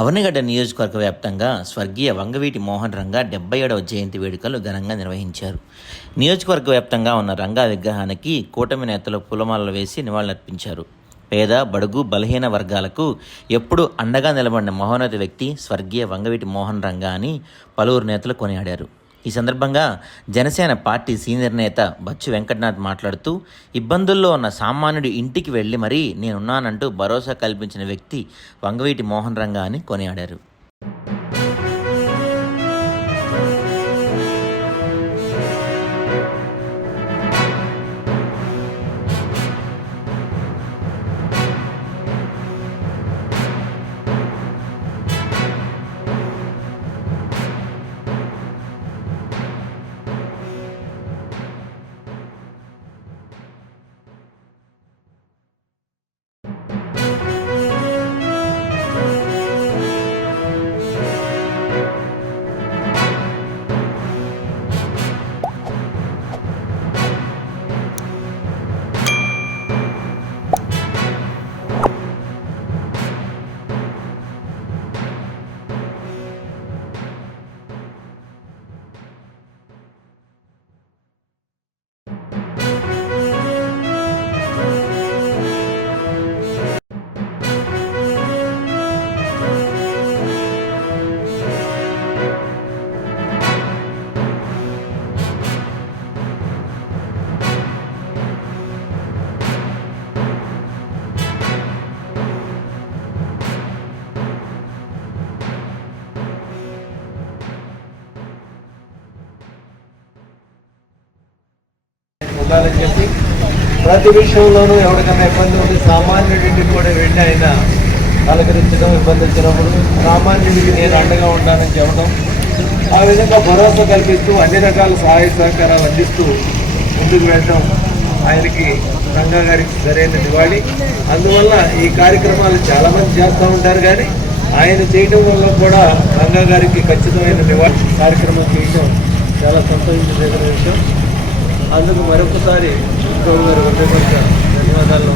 అవనిగడ్డ నియోజకవర్గ వ్యాప్తంగా స్వర్గీయ వంగవీటి మోహన్ రంగా 77వ జయంతి వేడుకలు ఘనంగా నిర్వహించారు. నియోజకవర్గ వ్యాప్తంగా ఉన్న రంగా విగ్రహానికి కూటమి నేతలు పూలమాలలు వేసి నివాళులర్పించారు. పేద, బడుగు, బలహీన వర్గాలకు ఎప్పుడూ అండగా నిలబడిన మహోన్నత వ్యక్తి స్వర్గీయ వంగవీటి మోహన్ రంగా అని పలువురు నేతలు కొనియాడారు. ఈ సందర్భంగా జనసేన పార్టీ సీనియర్ నేత బచ్చు వెంకటనాథ్ మాట్లాడుతూ, ఇబ్బందుల్లో ఉన్న సామాన్యుడి ఇంటికి వెళ్లి మరీ నేనున్నానంటూ భరోసా కల్పించిన వ్యక్తి వంగవీటి మోహన్ రంగా అని కొనియాడారు. ఉండాలని చెప్పి ప్రతి విషయంలోనూ ఎవరికైనా ఇబ్బంది ఉంది సామాన్యుడింటికి కూడా వెళ్ళి ఆయన పలకరించడం, ఇబ్బంది వచ్చినప్పుడు సామాన్యుడికి నేను అండగా ఉంటానని చెప్పడం, ఆ విధంగా భరోసా కల్పిస్తూ అన్ని రకాల సహాయ సహకారాలు అందిస్తూ ముందుకు వెళ్ళడం ఆయనకి రంగా గారికి సరైన నివాళి. అందువల్ల ఈ కార్యక్రమాలు చాలామంది చేస్తూ ఉంటారు, కానీ ఆయన చేయడం వల్ల కూడా రంగా గారికి ఖచ్చితమైన నివాళి కార్యక్రమం చేయడం చాలా సంతోషించదగిన విషయం. అందుకు మరొకసారి గారు ధన్యవాదాలు.